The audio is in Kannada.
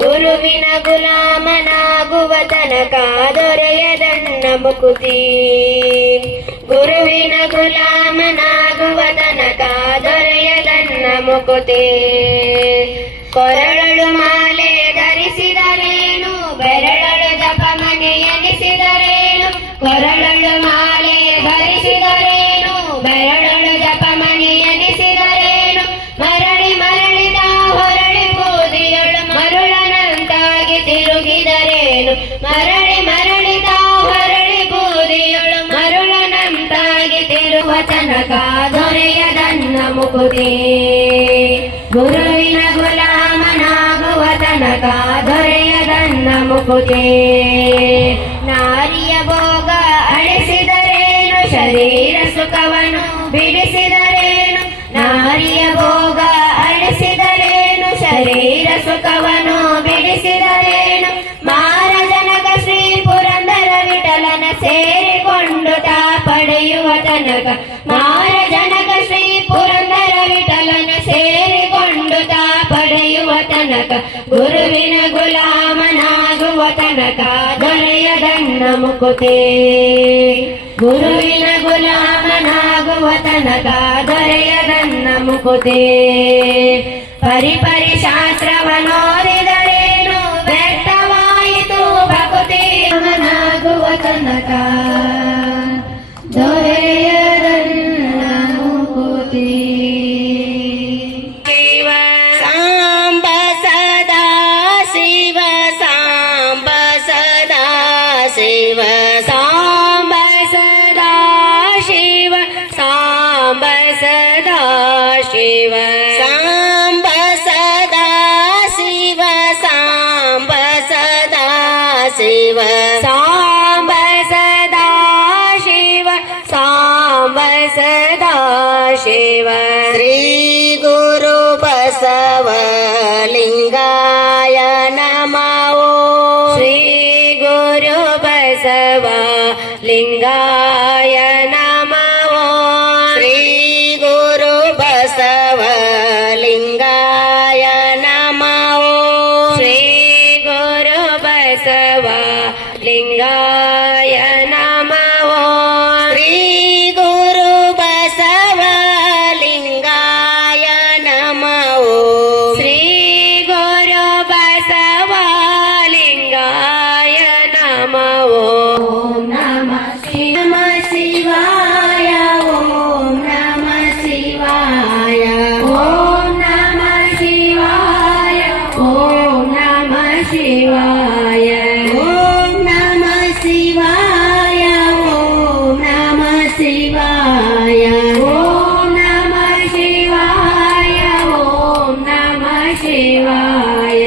ಗುರುವಿನ ಗುಲಾಮನಾಗುವ ತನಕ ದೊರೆಯದನ್ನ ಮುಕುತಿ. ಗುರುವಿನ ಗುಲಾಮನಾಗುವ ತನಕ ದೊರೆಯದನ್ನ ಮುಕುತಿ. ಕೊರಳಳು ಮಾಲೆ ಧರಿಸಿದರೇನು, ಬೆರಳಳು ಜಪ ಮನೆ ಎನಿಸಿದರೇನು. ಕೊರಳಳು ಮಾಲೆ ಧರಿಸಿದರೇನು, ಬೆರಳಳು ಜಪ ಮನೆ ಎನಿಸಿದರೇನು. ಮರಳಿ ಮರಳಿದ ಹೊರಳಿ ಬೂದಿಯಳು ಮರುಳನಂತಾಗಿ ತಿರುಗಿದರೇನು. ಮರಳಿ ಮರಳಿದ ಹೊರಳಿ ಬೂದಿಯಳು ಮರುಳನಂತಾಗಿ ತಿರುವ ತನಕ ದೊರೆಯದನ್ನ ಮುಕುತಿ. ಗುರುವಿನ ಗುಲಾಮನಾಗುವ ತನಕ ದೊರೆಯದನ್ನ ಮುಕುತಿ. ನಾರಿಯ ಭೋಗ ಅಳಿಸಿದರೇನು, ಶರೀರ ಸುಖವನ್ನು ಬಿಡಿಸಿದರೇನು. ನಾರಿಯ ಭೋಗ ಅಳಿಸಿದರೇನು, ಶರೀರ ಸುಖವನ್ನು ಬಿಡಿಸಿದರೇನು. ಮಾರಜನಕ ಶ್ರೀ ಪುರಂದರ ವಿಠಲನ ಸೇರಿಕೊಂಡು ತಾ ಪಡೆಯುವ ತನಕ. ಮಾರಜನಕ ಶ್ರೀ ಪುರಂದರ ವಿಠಲನ ಸೇರಿಕೊಂಡು ತಾ ಪಡೆಯುವ ತನಕ. ಗುರುವಿನ ಗುಲಾಮನಾಗುವ ತನಕ ದೊರೆಯದನ್ನ ಮುಕುತಿ. ಗುರುವಿನ ಗುಲಾಮನಾಗುವ ತನಕ ದೊರೆಯದನ್ನ ಮುಕುತಿ. ಪರಿಪರಿ ಶಾಸ್ತ್ರವನ್ನೋದಿದರೇನು, ವ್ಯರ್ಥವಾಯಿತು ಭಕುತಿ. ಮನಾಗುವ ತನಕ ದೊರೆಯದನ್ನ ಮುಕುತಿ. ಶಿವ ಸಾಂಬ ಸದಾ ಶಿವ, ಸಾಂಬ ಸದಾ ಶಿವ, ಸಾಂಬ ಸದಾ ಶಿವ, ಸಾಂಬ ಸದಾ ಶಿವ, ಸಾಂಬ ಸದಾ ಶಿವ, ಸಾಂಬ ಸದಾ ಶಿವ, ಸಾಂಬ ಸದಾ ಶಿವ, ಸಾಂಬ ಸದಾ ಶಿವ. ಶ್ರೀ ಗುರು ಬಸವಲಿಂಗಾಯ ನಮಃ. ಶ್ರೀ ಗುರು ಬಸವಲಿಂಗಾಯ ನಮಃ. ಶ್ರೀ ಗುರು ಬಸವಲಿಂಗಾಯ ನಮಃ. ಶ್ರೀ ಗುರು ಬಸವಲಿಂಗಾಯ ನಮಃ. ಶ್ರೀ ಗುರು ಬಸವಲಿಂಗಾಯ ನಮಃ. ಶ್ರೀ ಗುರು ಬಸವಲಿಂಗಾಯ ನಮಃ. ಓಂ ನಮಃ ಶಿವಾಯ, ಓಂ ನಮಃ ಶಿವಾಯ, ಓಂ ನಮಃ ಶಿವಾಯ, ಓಂ ನಮಃ ಶಿವಾಯ, ಓಂ ನಮಃ ಶಿವಾಯ, ಓಂ ನಮಃ ಶಿವಾಯ, ಓಂ ನಮಃ ಶಿವಾಯ, ಓಂ ನಮಃ ಶಿವಾಯ.